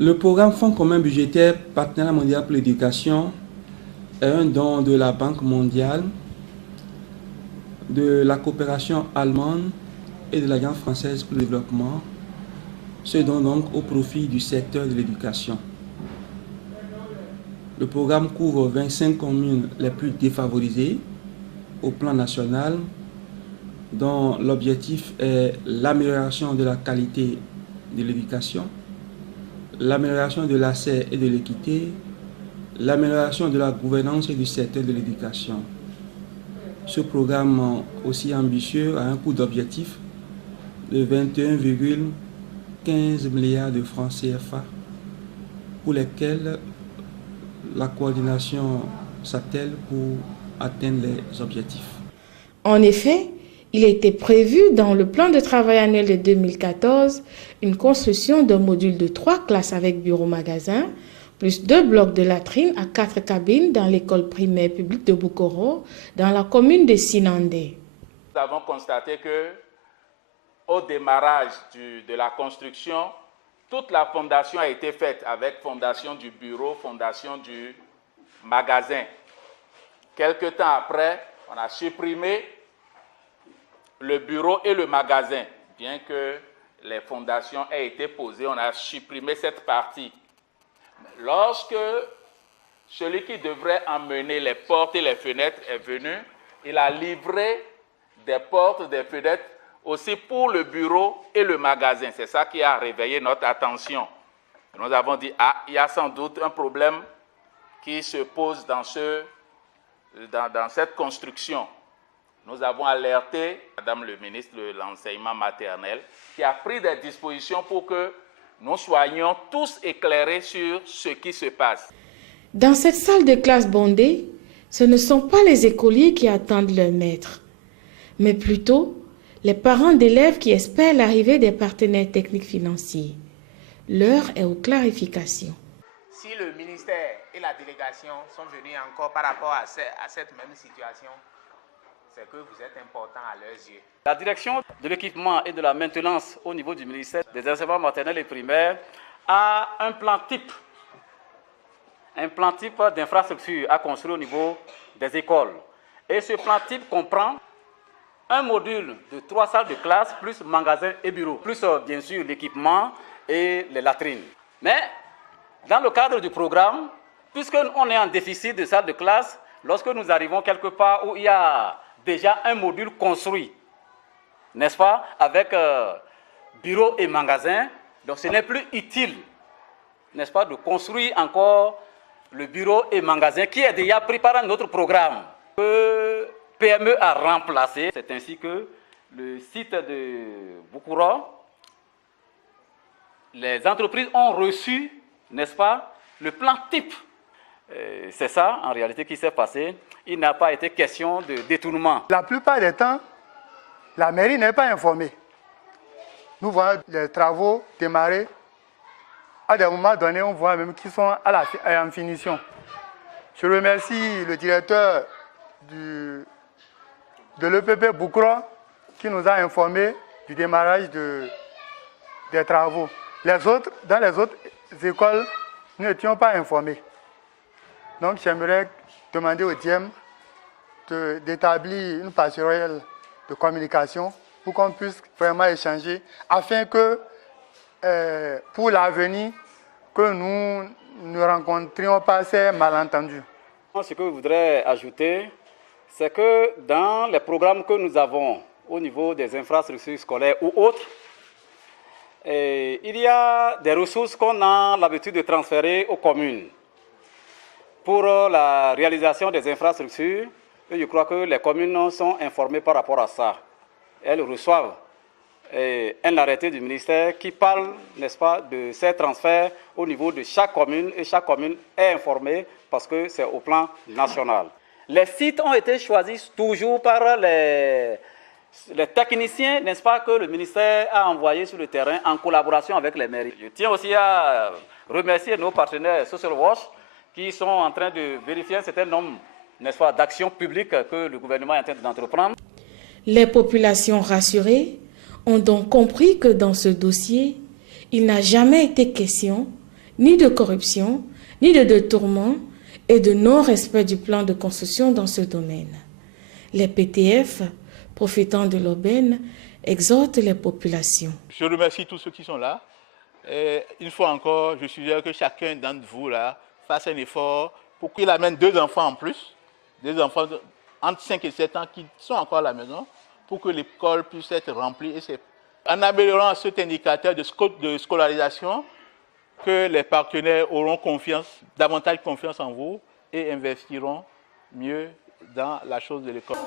Le programme Fonds commun budgétaire Partenariat mondial pour l'éducation est un don de la Banque mondiale, de la coopération allemande et de l'Alliance française pour le développement, ce don donc au profit du secteur de l'éducation. Le programme couvre 25 communes les plus défavorisées au plan national, dont l'objectif est l'amélioration de la qualité de l'éducation, l'amélioration de l'accès et de l'équité, l'amélioration de la gouvernance et du secteur de l'éducation. Ce programme aussi ambitieux a un coût d'objectif de 21,15 milliards de francs CFA, pour lesquels la coordination s'attelle pour atteindre les objectifs. En effet, il était prévu dans le plan de travail annuel de 2014 une construction d'un module de 3 classes avec bureau-magasin, plus 2 blocs de latrines à 4 cabines dans l'école primaire publique de Boukoro, dans la commune de Sinandé. Nous avons constaté que, au démarrage de la construction, toute la fondation a été faite avec fondation du bureau, fondation du magasin. Quelque temps après, on a supprimé le bureau et le magasin. Bien que les fondations aient été posées, on a supprimé cette partie. Lorsque celui qui devrait emmener les portes et les fenêtres est venu, il a livré des portes, des fenêtres aussi pour le bureau et le magasin. C'est ça qui a réveillé notre attention. Nous avons dit, il y a sans doute un problème qui se pose dans cette construction. Nous avons alerté Madame le ministre de l'Enseignement maternel qui a pris des dispositions pour que nous soyons tous éclairés sur ce qui se passe. Dans cette salle de classe bondée, ce ne sont pas les écoliers qui attendent leur maître, mais plutôt les parents d'élèves qui espèrent l'arrivée des partenaires techniques financiers. L'heure est aux clarifications. Si le ministère et la délégation sont venus encore par rapport à cette même situation, c'est que vous êtes important à leurs yeux. La direction de l'équipement et de la maintenance au niveau du ministère des enseignements maternels et primaires a un plan type d'infrastructure à construire au niveau des écoles. Et ce plan type comprend un module de 3 salles de classe, plus magasin et bureau, plus bien sûr l'équipement et les latrines. Mais dans le cadre du programme, puisqu'on est en déficit de salles de classe, lorsque nous arrivons quelque part où il y a déjà un module construit, n'est-ce pas, avec bureau et magasin, donc ce n'est plus utile, n'est-ce pas, de construire encore le bureau et magasin qui est déjà pris par un autre programme que PME a remplacé. C'est ainsi que le site de Boukoro, les entreprises ont reçu, n'est-ce pas, le plan type. C'est ça, en réalité, qui s'est passé. Il n'a pas été question de détournement. La plupart des temps, la mairie n'est pas informée. Nous voyons les travaux démarrer. À des moments donnés, on voit même qu'ils sont en finition. Je remercie le directeur de l'EPP Boukoro qui nous a informés du démarrage des travaux. Dans les autres écoles, nous n'étions pas informés. Donc j'aimerais demander au DIEM d'établir une passerelle de communication pour qu'on puisse vraiment échanger afin que pour l'avenir, que nous ne rencontrions pas ces malentendus. Ce que je voudrais ajouter, c'est que dans les programmes que nous avons au niveau des infrastructures scolaires ou autres, il y a des ressources qu'on a l'habitude de transférer aux communes pour la réalisation des infrastructures. Et je crois que les communes sont informées par rapport à ça. Elles reçoivent un arrêté du ministère qui parle, n'est-ce pas, de ces transferts au niveau de chaque commune, et chaque commune est informée parce que c'est au plan national. Les sites ont été choisis toujours par les techniciens, n'est-ce pas, que le ministère a envoyés sur le terrain en collaboration avec les mairies. Je tiens aussi à remercier nos partenaires Social Watch qui sont en train de vérifier un certain nombre, n'est-ce pas, d'actions publiques que le gouvernement est en train d'entreprendre. Les populations rassurées ont donc compris que dans ce dossier, il n'a jamais été question ni de corruption, ni de détournement et de non-respect du plan de construction dans ce domaine. Les PTF, profitant de l'aubaine, exhortent les populations. Je remercie tous ceux qui sont là. Et une fois encore, je suggère que chacun d'entre vous là, fasse un effort pour qu'il amène 2 enfants en plus, des enfants entre 5 et 7 ans qui sont encore à la maison, pour que l'école puisse être remplie. Et c'est en améliorant cet indicateur de scolarisation que les partenaires auront davantage confiance en vous et investiront mieux dans la chose de l'école.